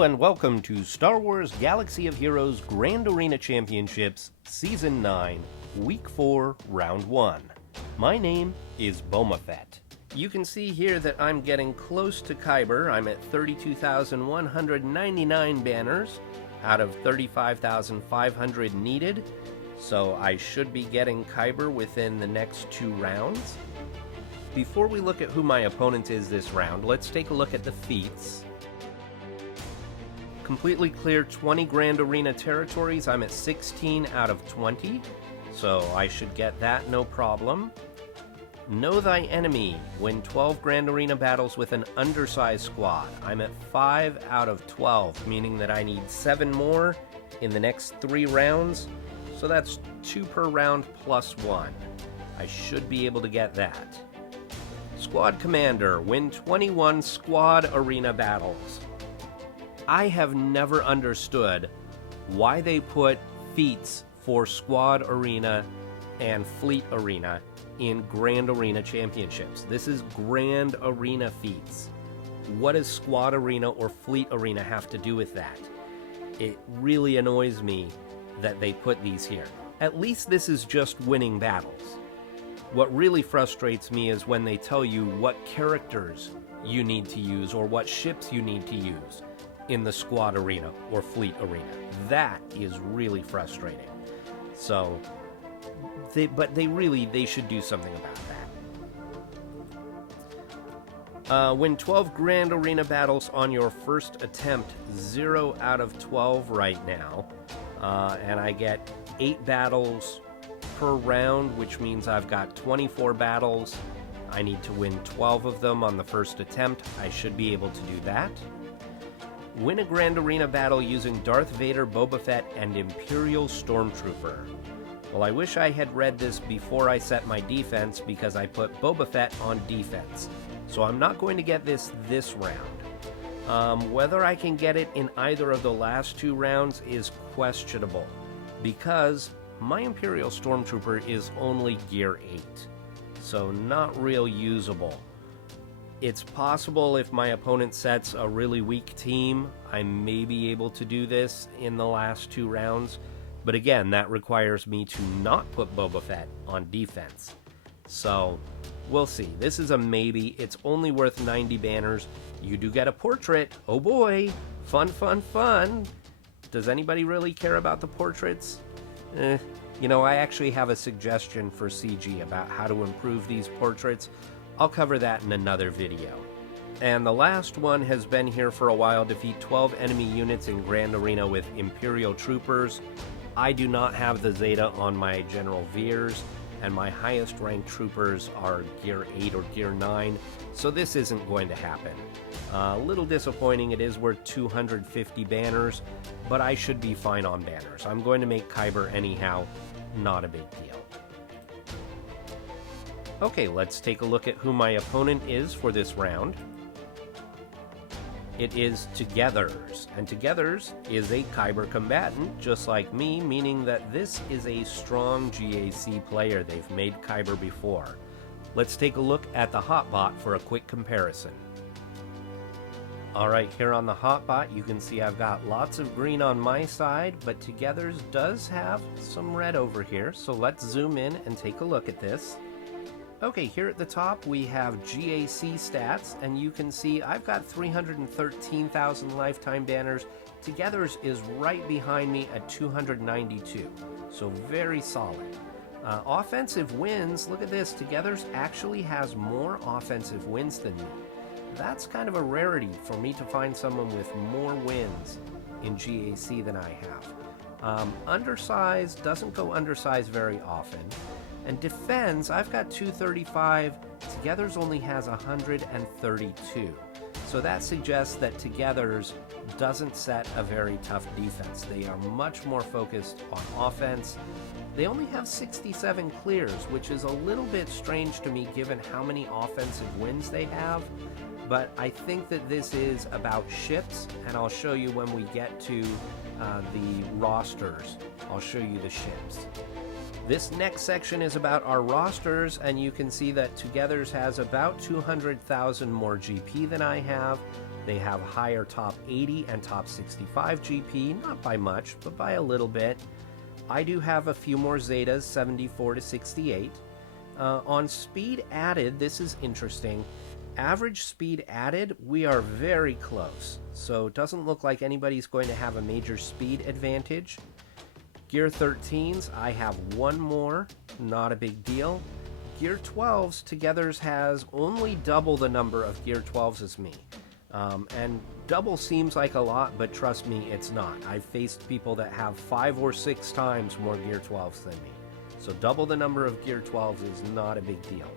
Hello and welcome to Star Wars Galaxy of Heroes Grand Arena Championships Season 9, Week 4, Round 1. My name is Boma Fett. You can see here that I'm getting close to Kyber. I'm at 32,199 banners out of 35,500 needed, so I should be getting Kyber within the next 2 rounds. Before we look at who my opponent is this round, let's take a look at the feats. Completely clear 20 Grand Arena territories. I'm at 16 out of 20, so I should get that no problem. Know thy enemy. Win 12 Grand Arena battles with an undersized squad. I'm at 5 out of 12, meaning that I need 7 more in the next 3 rounds, so that's 2 per round plus 1. I should be able to get that. Squad Commander. Win 21 Squad Arena battles. I have never understood why they put feats for Squad Arena and Fleet Arena in Grand Arena Championships. This is Grand Arena feats. What does Squad Arena or Fleet Arena have to do with that? It really annoys me that they put these here. At least this is just winning battles. What really frustrates me is when they tell you what characters you need to use or what ships you need to use in the Squad Arena or Fleet Arena. That is really frustrating. So, they should do something about that. Win 12 Grand Arena battles on your first attempt, 0 out of 12 right now. And I get 8 battles per round, which means I've got 24 battles. I need to win 12 of them on the first attempt. I should be able to do that. Win a Grand Arena battle using Darth Vader, Boba Fett, and Imperial Stormtrooper. Well, I wish I had read this before I set my defense because I put Boba Fett on defense. So I'm not going to get this round. Whether I can get it in either of the last 2 rounds is questionable because my Imperial Stormtrooper is only Gear 8, so not real usable. It's possible if my opponent sets a really weak team, I may be able to do this in the last 2 rounds. But again, that requires me to not put Boba Fett on defense. So, we'll see. This is a maybe. It's only worth 90 banners. You do get a portrait. Oh boy! Fun, fun, fun! Does anybody really care about the portraits? You know, I actually have a suggestion for CG about how to improve these portraits. I'll cover that in another video. And the last one has been here for a while. Defeat 12 enemy units in Grand Arena with Imperial Troopers. I do not have the Zeta on my General Veers, and my highest ranked troopers are Gear 8 or Gear 9, so this isn't going to happen. A little disappointing. It is worth 250 banners, but I should be fine on banners. I'm going to make Kyber anyhow. Not a big deal. Okay, let's take a look at who my opponent is for this round. It is Togethers, and Togethers is a Kyber combatant, just like me, meaning that this is a strong GAC player. They've made Kyber before. Let's take a look at the hotbot for a quick comparison. Alright, here on the hotbot, you can see I've got lots of green on my side, but Togethers does have some red over here, so let's zoom in and take a look at this. Okay, here at the top we have GAC stats, and you can see I've got 313,000 lifetime banners. Togethers is right behind me at 292, so very solid. Offensive wins, look at this, Togethers actually has more offensive wins than me. That's kind of a rarity for me to find someone with more wins in GAC than I have. Undersized doesn't go undersized very often. And defense, I've got 235, Togethers only has 132. So that suggests that Togethers doesn't set a very tough defense. They are much more focused on offense. They only have 67 clears, which is a little bit strange to me given how many offensive wins they have. But I think that this is about ships, and I'll show you when we get to the rosters. I'll show you the ships. This next section is about our rosters, and you can see that Togethers has about 200,000 more GP than I have. They have higher top 80 and top 65 GP, not by much, but by a little bit. I do have a few more Zetas, 74 to 68. On speed added, this is interesting. Average speed added, we are very close. So it doesn't look like anybody's going to have a major speed advantage. Gear 13s, I have one more, not a big deal. Gear 12s, Togethers has only double the number of Gear 12s as me. And double seems like a lot, but trust me, it's not. I've faced people that have 5 or 6 times more Gear 12s than me. So double the number of Gear 12s is not a big deal.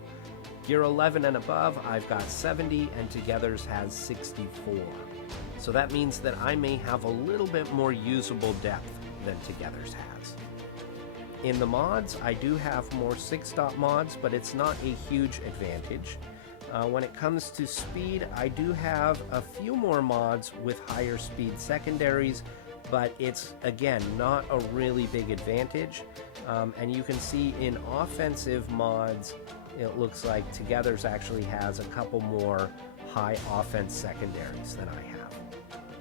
Gear 11 and above, I've got 70, and Togethers has 64. So that means that I may have a little bit more usable depth than Togethers has. In the mods, I do have more 6-stop mods, but it's not a huge advantage. When it comes to speed, I do have a few more mods with higher speed secondaries, but it's, again, not a really big advantage. And you can see in offensive mods, it looks like Togethers actually has a couple more high offense secondaries than I have.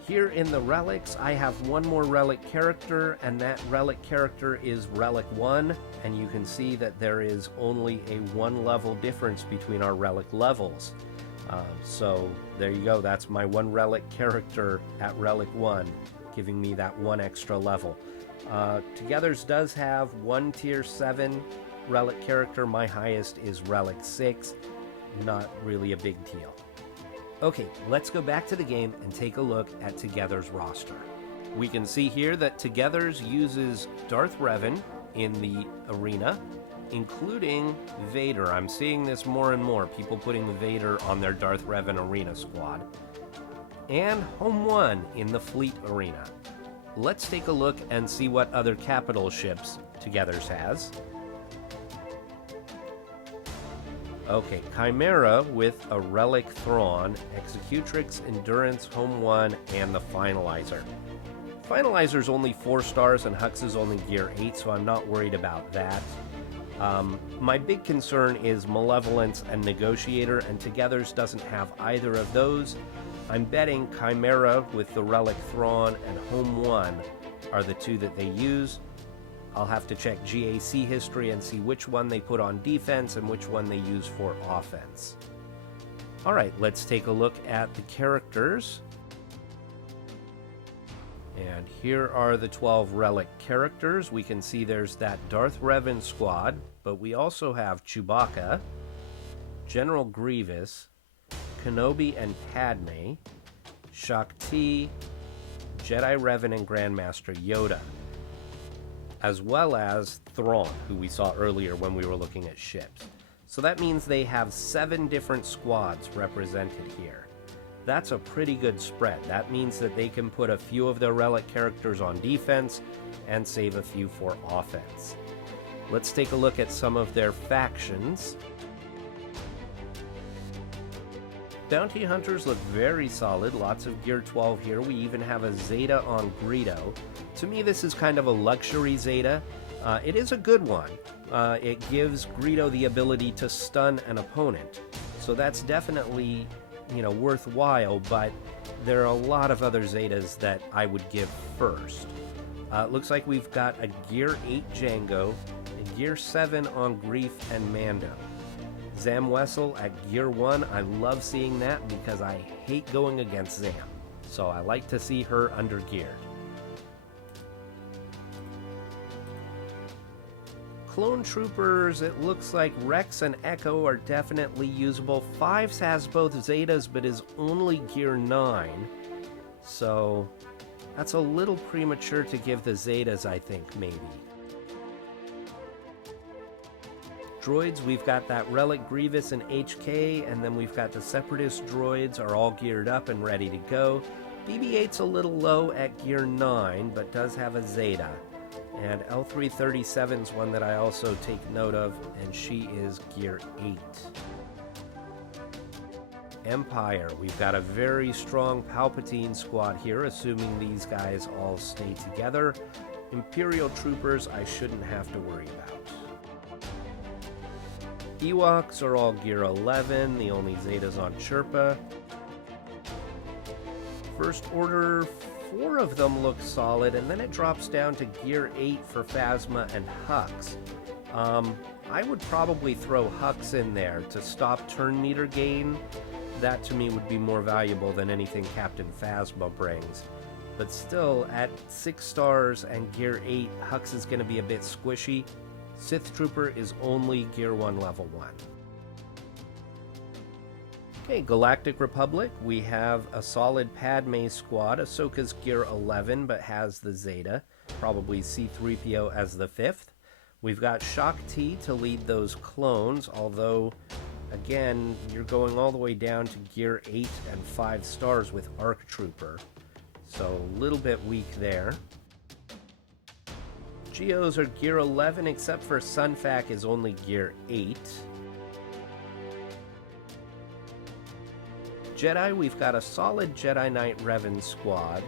Here in the relics, I have one more relic character, and that relic character is Relic 1, and you can see that there is only a 1 level difference between our relic levels. So there you go, that's my one relic character at Relic 1, giving me that 1 extra level. Togethers does have one tier 7 relic character. My highest is Relic 6, not really a big deal. Okay, let's go back to the game and take a look at Togethers' roster. We can see here that Togethers uses Darth Revan in the arena, including Vader. I'm seeing this more and more, people putting Vader on their Darth Revan arena squad. And Home 1 in the fleet arena. Let's take a look and see what other capital ships Togethers has. Okay, Chimera with a Relic Thrawn, Executrix, Endurance, Home 1, and the Finalizer. Finalizer's only 4 stars and Hux is only Gear 8, so I'm not worried about that. My big concern is Malevolence and Negotiator, and Togethers doesn't have either of those. I'm betting Chimera with the Relic Thrawn and Home 1 are the 2 that they use. I'll have to check GAC history and see which one they put on defense and which one they use for offense. Alright, let's take a look at the characters. And here are the 12 relic characters. We can see there's that Darth Revan squad, but we also have Chewbacca, General Grievous, Kenobi and Padme, Shakti, Jedi Revan and Grandmaster Yoda, as well as Thrawn, who we saw earlier when we were looking at ships. So that means they have 7 different squads represented here. That's a pretty good spread. That means that they can put a few of their relic characters on defense and save a few for offense. Let's take a look at some of their factions. Bounty Hunters look very solid, lots of Gear 12 here. We even have a Zeta on Greedo. To me, this is kind of a luxury Zeta. It is a good one. It gives Greedo the ability to stun an opponent. So that's definitely, worthwhile, but there are a lot of other Zetas that I would give first. It looks like we've got a Gear 8 Django, a Gear 7 on Greef and Mando. Zam Wessel at Gear 1, I love seeing that because I hate going against Zam. So I like to see her under geared. Clone Troopers, it looks like Rex and Echo are definitely usable. Fives has both Zetas but is only Gear 9. So that's a little premature to give the Zetas, I think, maybe. Droids, we've got that Relic Grievous and HK, and then we've got the Separatist droids are all geared up and ready to go. BB-8's a little low at Gear 9, but does have a Zeta. And L337's one that I also take note of, and she is Gear 8. Empire, we've got a very strong Palpatine squad here, assuming these guys all stay together. Imperial Troopers, I shouldn't have to worry about. Ewoks are all Gear 11, the only Zetas on Chirpa. First Order, 4 of them look solid, and then it drops down to Gear 8 for Phasma and Hux. I would probably throw Hux in there to stop turn meter gain. That to me would be more valuable than anything Captain Phasma brings. But still, at 6 stars and Gear 8, Hux is going to be a bit squishy. Sith Trooper is only Gear 1 Level 1. Okay, Galactic Republic, we have a solid Padme squad. Ahsoka's Gear 11, but has the Zeta. Probably C-3PO as the 5th. We've got Shaak Ti to lead those clones, although, again, you're going all the way down to Gear 8 and 5 stars with ARC Trooper. So, a little bit weak there. Geos are Gear 11, except for Sun Fac is only Gear 8. Jedi, we've got a solid Jedi Knight Revan squad.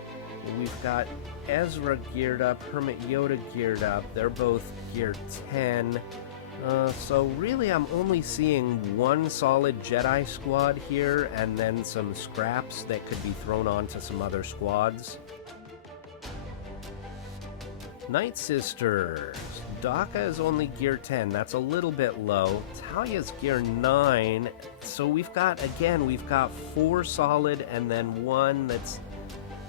We've got Ezra geared up, Hermit Yoda geared up. They're both Gear 10. So really I'm only seeing one solid Jedi squad here, and then some scraps that could be thrown onto some other squads. Night Sisters. Daka is only Gear 10. That's a little bit low. Talia's Gear 9. So we've got 4 solid and then 1 that's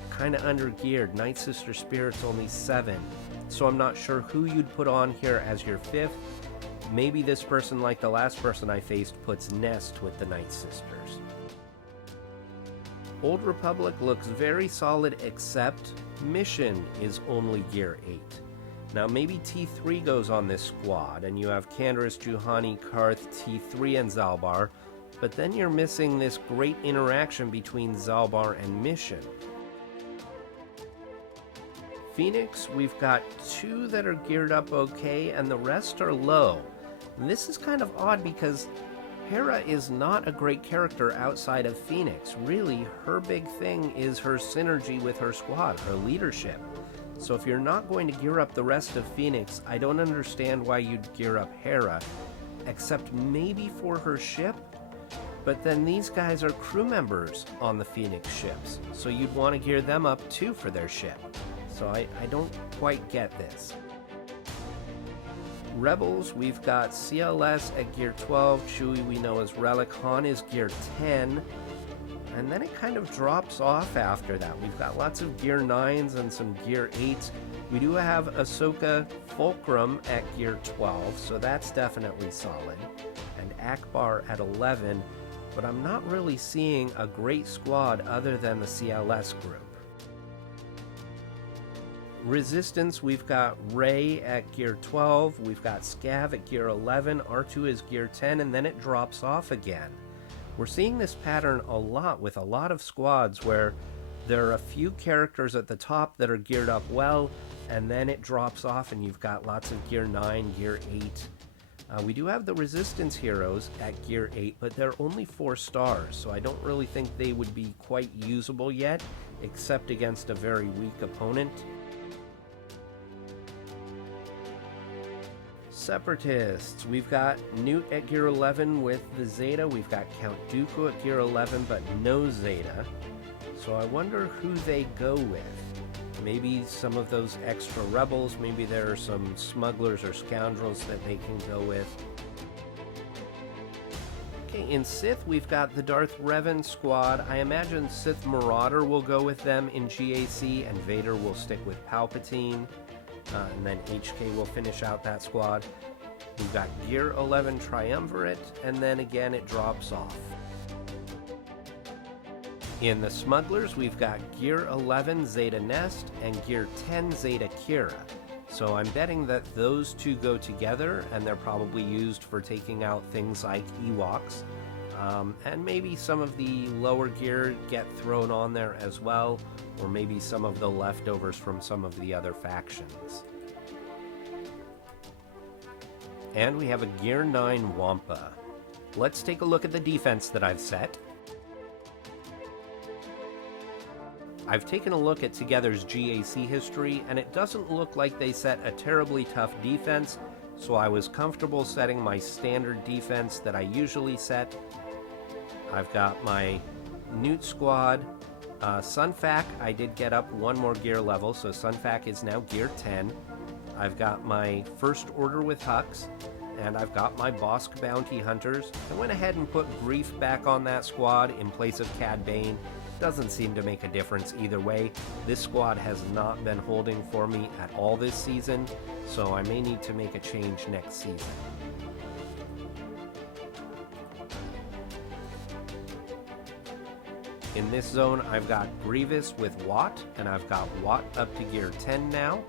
kind of under-geared. Night Sister Spirit's only 7. So I'm not sure who you'd put on here as your 5th. Maybe this person, like the last person I faced, puts Nest with the Night Sisters. Old Republic looks very solid, except Mission is only Gear 8. Now maybe T3 goes on this squad, and you have Canderous, Juhani, Karth, T3, and Zalbar, but then you're missing this great interaction between Zalbar and Mission. Phoenix, we've got 2 that are geared up okay, and the rest are low. And this is kind of odd because Hera is not a great character outside of Phoenix. Really, her big thing is her synergy with her squad, her leadership. So if you're not going to gear up the rest of Phoenix, I don't understand why you'd gear up Hera, except maybe for her ship. But then these guys are crew members on the Phoenix ships, so you'd want to gear them up too for their ship. So I don't quite get this. Rebels, we've got CLS at Gear 12, Chewie we know as Relic, Han is Gear 10, and then it kind of drops off after that. We've got lots of Gear 9s and some Gear 8s. We do have Ahsoka Fulcrum at Gear 12, so that's definitely solid, and Akbar at 11, but I'm not really seeing a great squad other than the CLS group. Resistance, we've got Rey at Gear 12, we've got Scav at Gear 11, R2 is Gear 10, and then it drops off again. We're seeing this pattern a lot with a lot of squads where there are a few characters at the top that are geared up well, and then it drops off and you've got lots of Gear 9, Gear 8. We do have the Resistance heroes at Gear 8, but they're only 4 stars, so I don't really think they would be quite usable yet, except against a very weak opponent. Separatists, we've got Newt at Gear 11 with the Zeta, we've got Count Dooku at Gear 11 but no Zeta, so I wonder who they go with. Maybe some of those extra rebels, maybe there are some smugglers or scoundrels that they can go with. Okay, in Sith we've got the Darth Revan squad. I imagine Sith Marauder will go with them in GAC and Vader will stick with Palpatine. And then HK will finish out that squad. We've got Gear 11 Triumvirate, and then again it drops off. In the Smugglers, we've got Gear 11 Zeta Nest and Gear 10 Zeta Kira. So I'm betting that those two go together, and they're probably used for taking out things like Ewoks. And maybe some of the lower gear get thrown on there as well, or maybe some of the leftovers from some of the other factions. And we have a Gear 9 Wampa. Let's take a look at the defense that I've set. I've taken a look at Together's GAC history, and it doesn't look like they set a terribly tough defense, so I was comfortable setting my standard defense that I usually set. I've got my Newt squad, Sunfac, I did get up one more gear level, so Sunfac is now gear 10. I've got my first order with Hux, and I've got my Bosk Bounty Hunters. I went ahead and put Grief back on that squad in place of Cad Bane. Doesn't seem to make a difference either way. This squad has not been holding for me at all this season, so I may need to make a change next season. In this zone, I've got Grievous with Watt, and I've got Watt up to gear 10 now.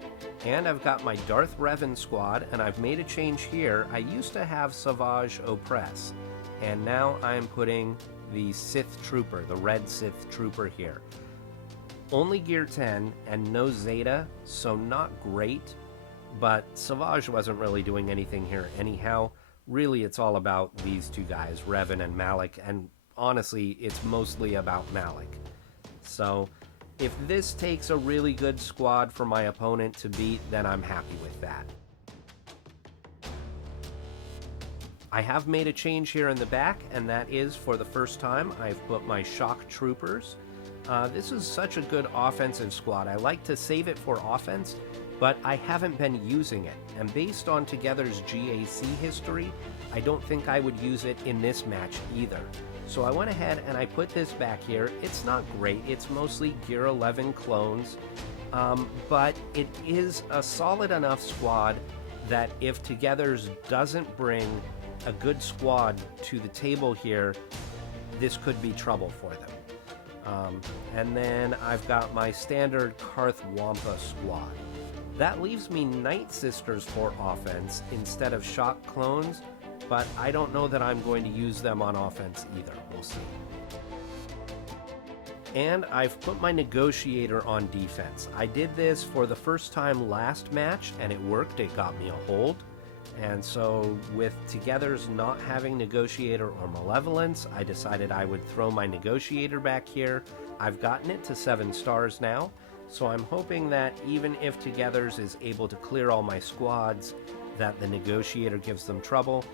And I've got my Darth Revan squad, and I've made a change here. I used to have Savage Opress, and now I'm putting the Sith Trooper, the red Sith Trooper here. Only gear 10 and no Zeta, so not great, but Savage wasn't really doing anything here anyhow. Really, it's all about these two guys, Revan and Malik, and honestly, it's mostly about Malik. So, if this takes a really good squad for my opponent to beat, then I'm happy with that. I have made a change here in the back, and that is, for the first time, I've put my Shock Troopers. This is such a good offensive squad. I like to save it for offense, but I haven't been using it. And based on Together's GAC history, I don't think I would use it in this match either. So I went ahead and I put this back here. It's not great. It's mostly Gear 11 clones, but it is a solid enough squad that if Together's doesn't bring a good squad to the table here, this could be trouble for them. And then I've got my standard Karth Wampa squad. That leaves me Night Sisters for offense instead of Shock clones, but I don't know that I'm going to use them on offense either. We'll see. And I've put my Negotiator on defense. I did this for the first time last match, and it worked. It got me a hold. And so with Together's not having Negotiator or Malevolence, I decided I would throw my Negotiator back here. I've gotten it to 7 stars now, so I'm hoping that even if Together's is able to clear all my squads, that the Negotiator gives them trouble.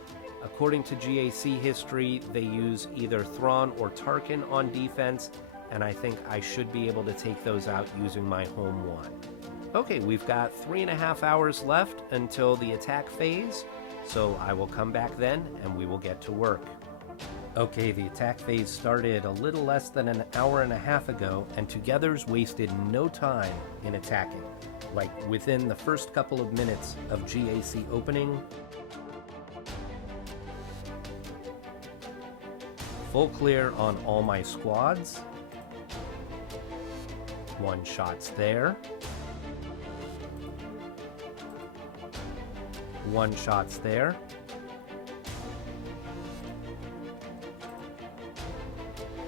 According to GAC history, they use either Thrawn or Tarkin on defense, and I think I should be able to take those out using my home one. Okay, we've got 3.5 hours left until the attack phase, so I will come back then and we will get to work. Okay, the attack phase started a little less than an hour and a half ago, and Together's wasted no time in attacking. Like, within the first couple of minutes of GAC opening, full clear on all my squads. One shots there. One shots there.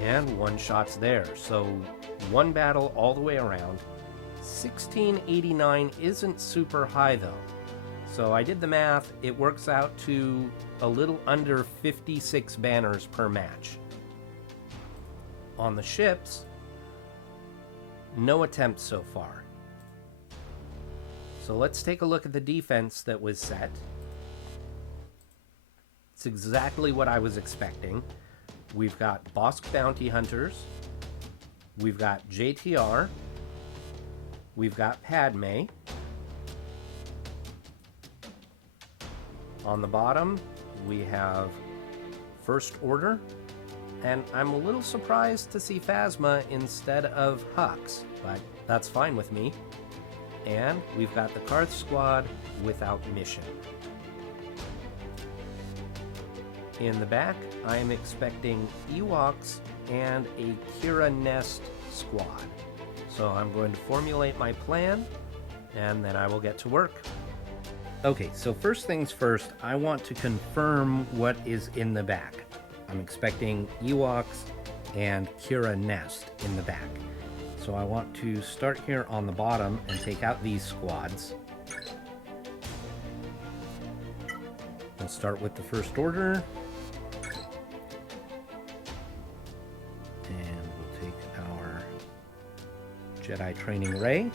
And one shots there. So one battle all the way around. 1689 isn't super high though. So I did the math, it works out to a little under 56 banners per match. On the ships, no attempts so far. So let's take a look at the defense that was set. It's exactly what I was expecting. We've got Bosk Bounty Hunters, we've got JTR, we've got Padme. On the bottom, we have First Order, and I'm a little surprised to see Phasma instead of Hux, but that's fine with me. And we've got the Karth squad without mission. In the back, I am expecting Ewoks and a Kira Nest squad. So I'm going to formulate my plan, and then I will get to work. Okay, so first things first, I want to confirm what is in the back. I'm expecting Ewoks and Kira Nest in the back. So I want to start here on the bottom and take out these squads. We'll start with the First Order. And we'll take our Jedi Training Ray.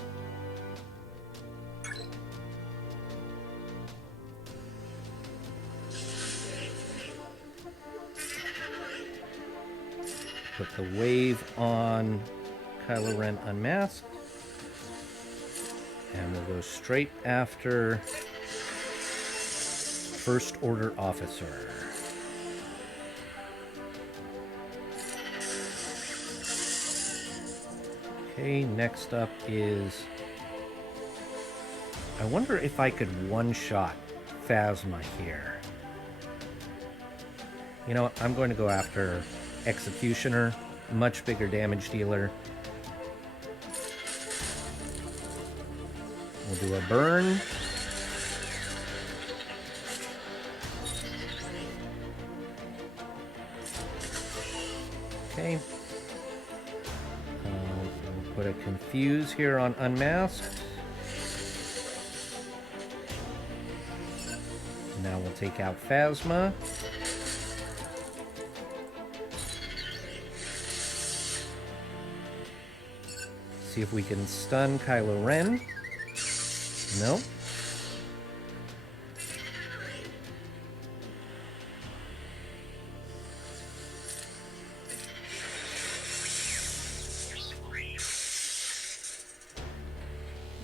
Put the wave on Kylo Ren unmasked. And we'll go straight after First Order Officer. Okay, next up is... I wonder if I could one-shot Phasma here. You know what? I'm going to go after Executioner, much bigger damage dealer. We'll do a burn. Okay. We'll put a Confuse here on Unmasked. Now we'll take out Phasma. See if we can stun Kylo Ren. Nope.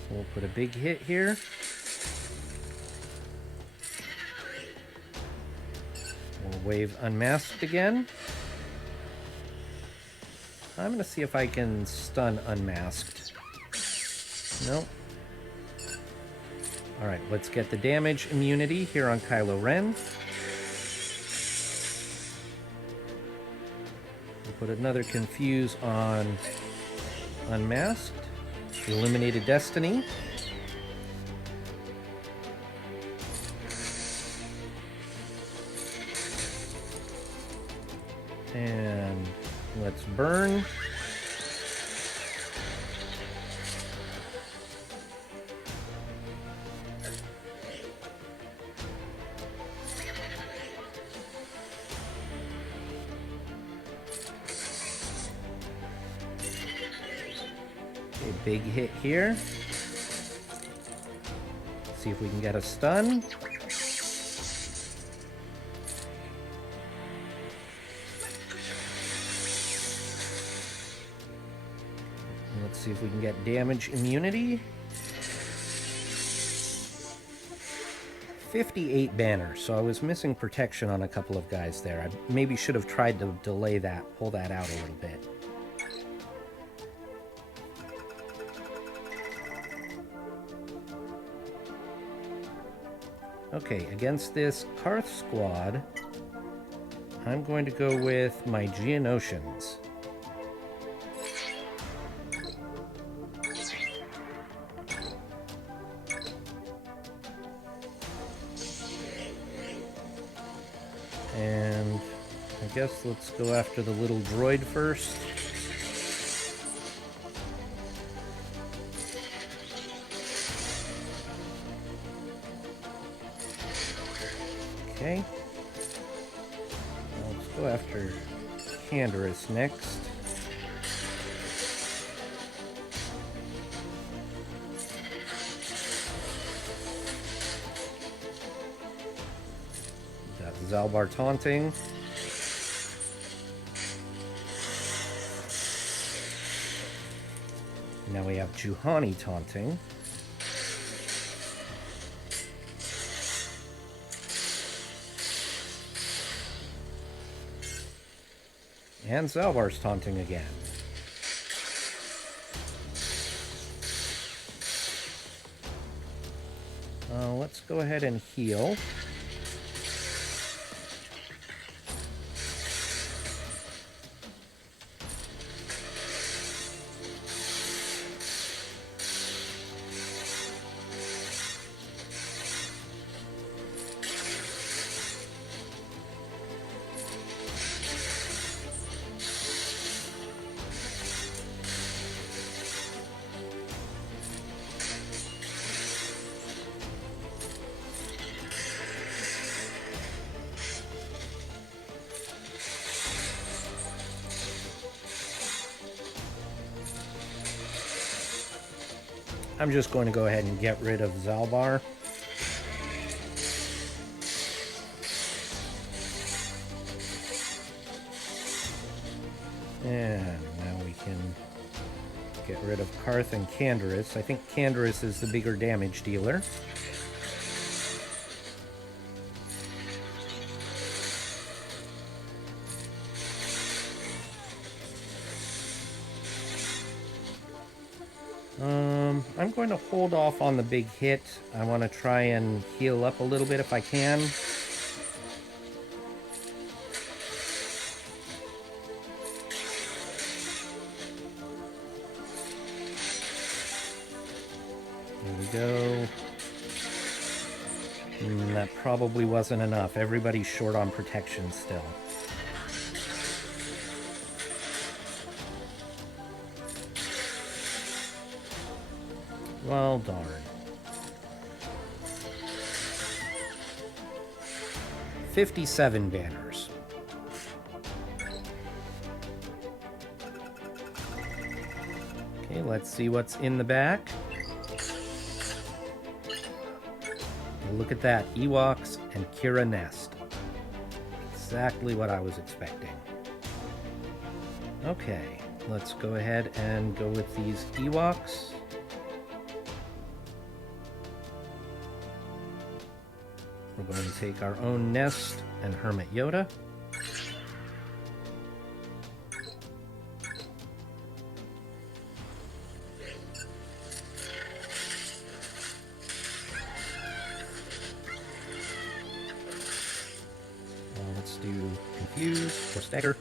We'll put a big hit here. We'll wave Unmasked again. I'm going to see if I can stun Unmasked. Nope. Alright, let's get the damage immunity here on Kylo Ren. We'll put another Confuse on Unmasked. Eliminated Destiny. And let's burn. Okay, big hit here. See if we can get a stun. Let's see if we can get damage immunity. 58 banner, so I was missing protection on a couple of guys there. I maybe should have tried to delay that, pull that out a little bit. Okay, against this Karth squad, I'm going to go with my Geonosians. And I guess let's go after the little droid first. Okay. Well, let's go after Canderous next. Got Zalbar taunting. Now we have Juhani taunting. And Zalbar's taunting again. Let's go ahead and heal. I'm just going to go ahead and get rid of Zalbar. And now we can Get rid of Karth and Canderous. I think Canderous is the bigger damage dealer. I'm going to hold off on the big hit. I want to try and heal up a little bit if I can. There we go. That probably wasn't enough. Everybody's short on protection still. Well, darn. 57 banners. Okay, let's see what's in the back. Look at that, Ewoks and Kira Nest. Exactly what I was expecting. Okay, let's go ahead and go with these Ewoks. We're going to take our own Nest and Hermit Yoda. Let's do Confuse or Stagger.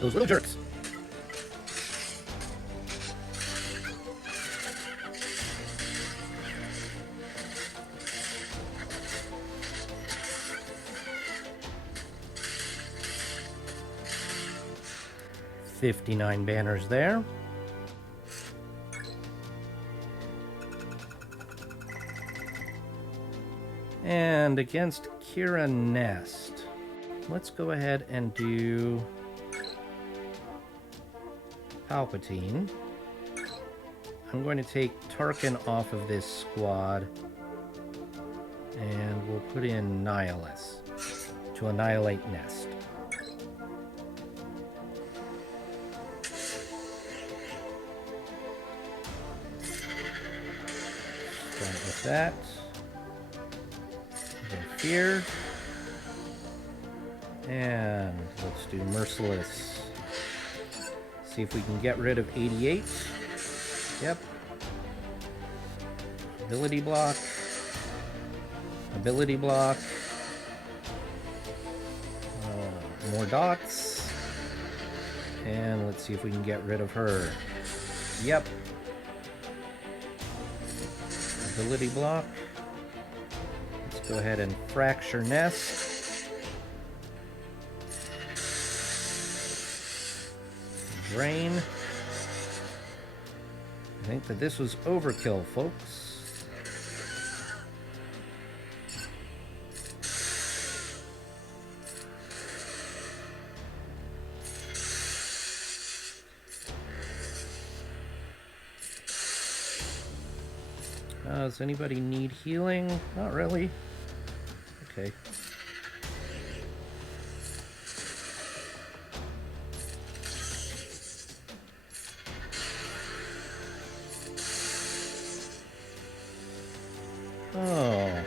Those little jerks. $59 banners there. And against Kira Nest, let's go ahead and do Palpatine. I'm going to take Tarkin off of this squad, and we'll put in Nihilus to annihilate Nest. Start with that. Go Fear. And let's do Merciless. See if we can get rid of 88. Yep. Ability block. Ability block. More dots. And let's see if we can get rid of her. Yep. Ability block. Let's go ahead and fracture Nest. Drain. I think that this was overkill, folks. Does anybody need healing? Not really. Okay. Oh.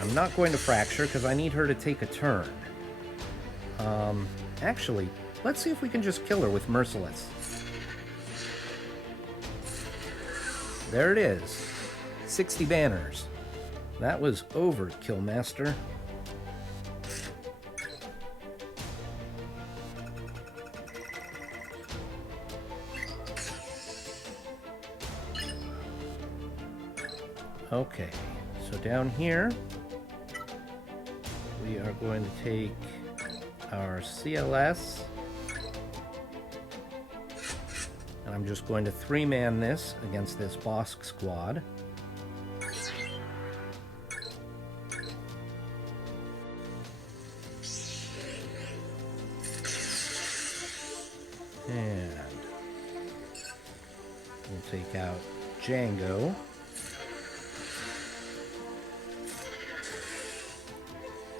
I'm not going to fracture because I need her to take a turn. Actually, let's see if we can just kill her with Merciless. There it is. 60 banners. That was overkill, Master. Okay, so down here, we are going to take our CLS. And I'm just going to 3-man this against this Bosk squad. And we'll take out Django.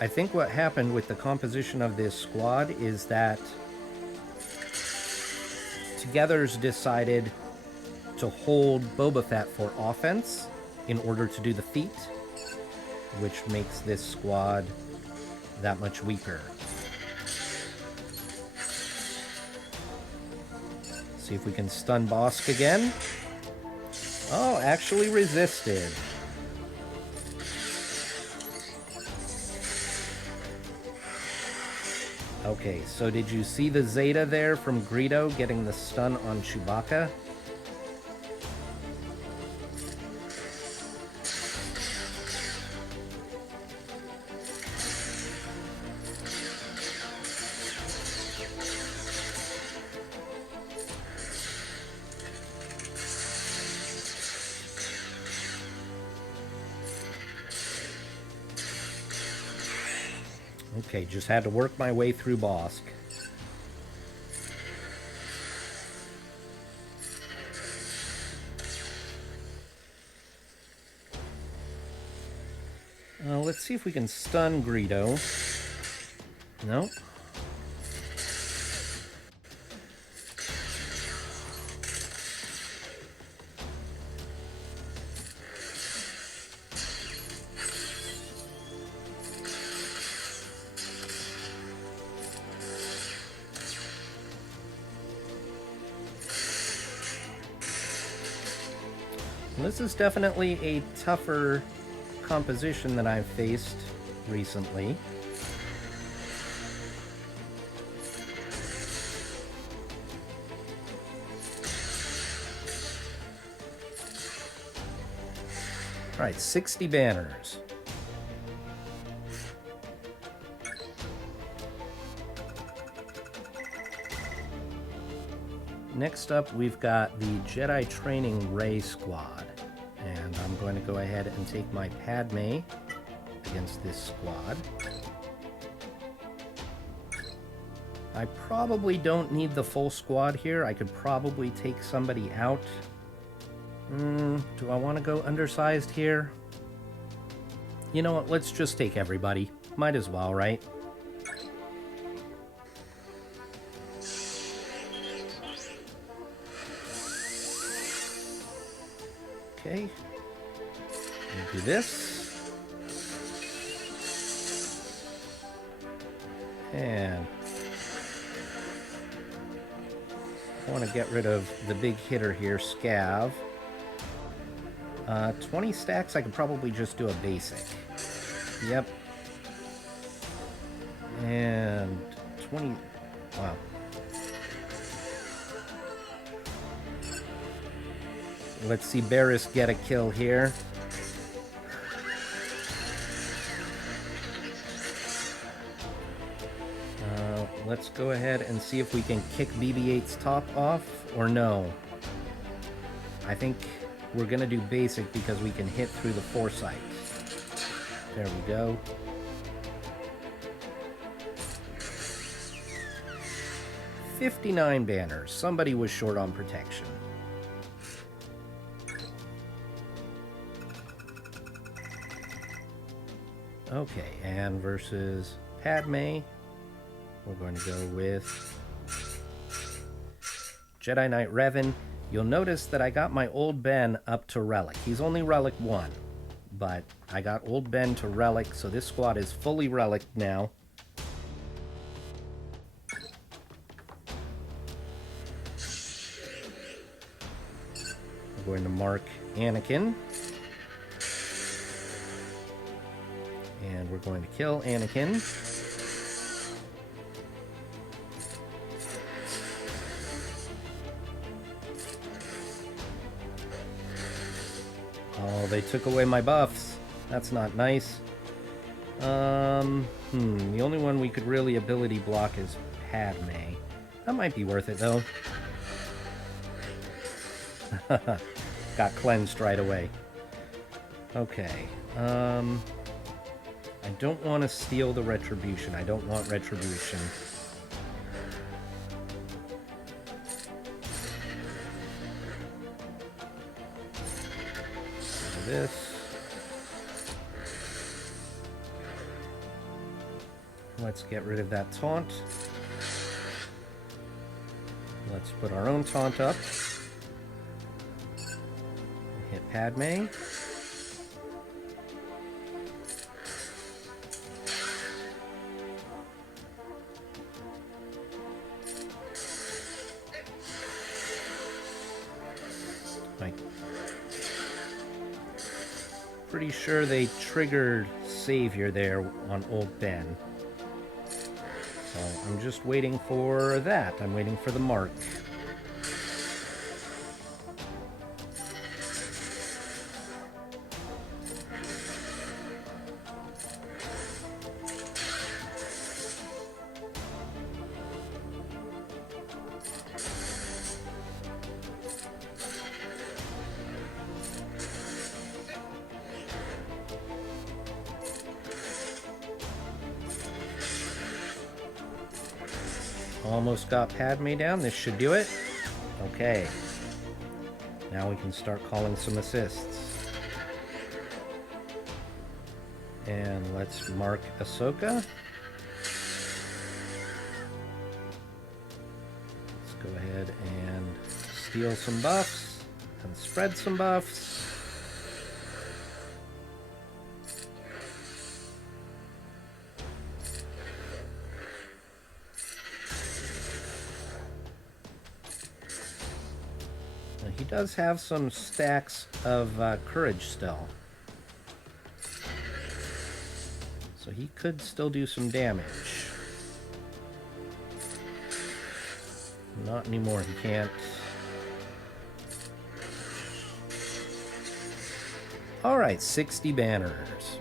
I think what happened with the composition of this squad is that Togethers decided to hold Boba Fett for offense in order to do the feat, which makes this squad that much weaker. See if we can stun Bosk again. Oh, actually resisted. Okay, so did you see the Zeta there from Greedo getting the stun on Chewbacca? Okay, just had to work my way through Bosk. Let's see if we can stun Greedo. Nope. This is definitely a tougher composition than I've faced recently. All right, 60 banners. Next up, we've got the Jedi Training Rey Squad. And I'm going to go ahead and take my Padme against this squad. I probably don't need the full squad here. I could probably take somebody out. Do I want to go undersized here? You know what? Let's just take everybody. Might as well, right? Okay, we'll do this, and I want to get rid of the big hitter here, Scav. 20 stacks, I could probably just do a basic. Yep. And 20, wow. Let's see Barris get a kill here. Let's go ahead and see if we can kick BB-8's top off, or no. I think we're gonna do basic because we can hit through the foresight. There we go. $59 banners. Somebody was short on protection. Okay, and versus Padme, we're going to go with Jedi Knight Revan. You'll notice that I got my Old Ben up to Relic. He's only Relic 1, but I got Old Ben to Relic, so this squad is fully Relic now. We're going to mark Anakin. And we're going to kill Anakin. Oh, they took away my buffs. That's not nice. The only one we could really ability block is Padme. That might be worth it, though. Got cleansed right away. Okay. I don't want to steal the Retribution. I don't want Retribution. This. Let's get rid of that taunt. Let's put our own taunt up. Hit Padme. Pretty sure they triggered Savior there on Old Ben. So I'm just waiting for that. I'm waiting for the mark. Almost got Padme down. This should do it. Okay. Now we can start calling some assists. And let's mark Ahsoka. Let's go ahead and steal some buffs and spread some buffs. He does have some stacks of courage still. So he could still do some damage. Not anymore, he can't. Alright, 60 banners.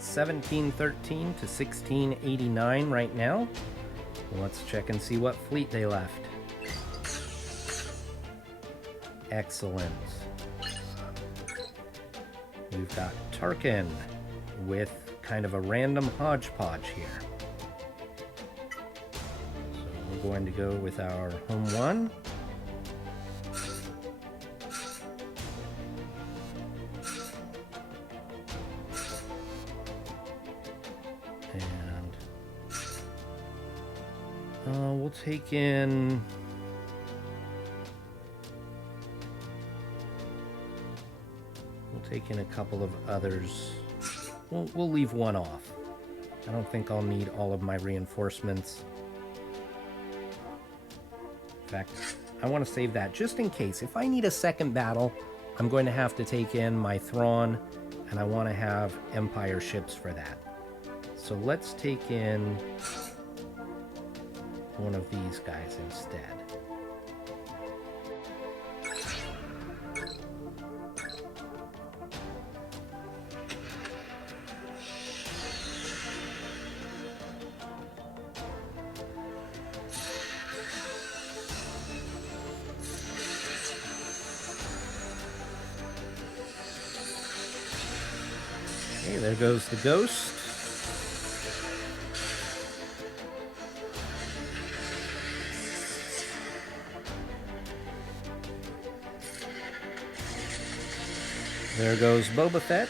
$17.13 to $16.89 right now. Let's check and see what fleet they left. Excellent. We've got Tarkin with kind of a random hodgepodge here. So we're going to go with our home one. We'll take in... We'll take in a couple of others. We'll leave one off. I don't think I'll need all of my reinforcements. In fact, I want to save that just in case. If I need a second battle, I'm going to have to take in my Thrawn, and I want to have Empire ships for that. So let's take in one of these guys instead. Okay, there goes the ghost. There goes Boma Fett.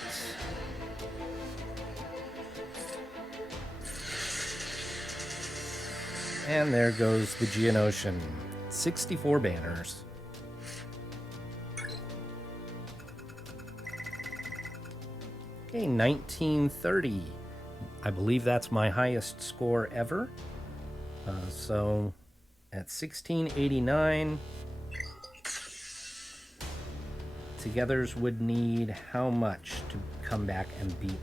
And there goes the Geonosian. 64 banners. Okay, 1930. I believe that's my highest score ever. So at 1689, Togethers would need how much to come back and beat me?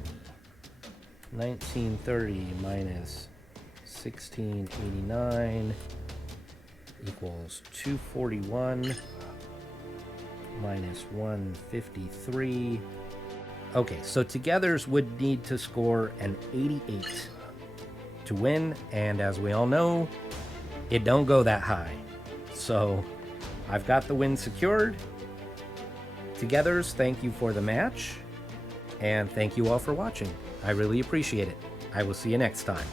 1930 minus 1689 equals 241. minus 153. Okay, so togethers would need to score an 88 to win, and as we all know, it don't go that high. So I've got the win secured. Togethers, thank you for the match, and thank you all for watching. I really appreciate it. I will see you next time.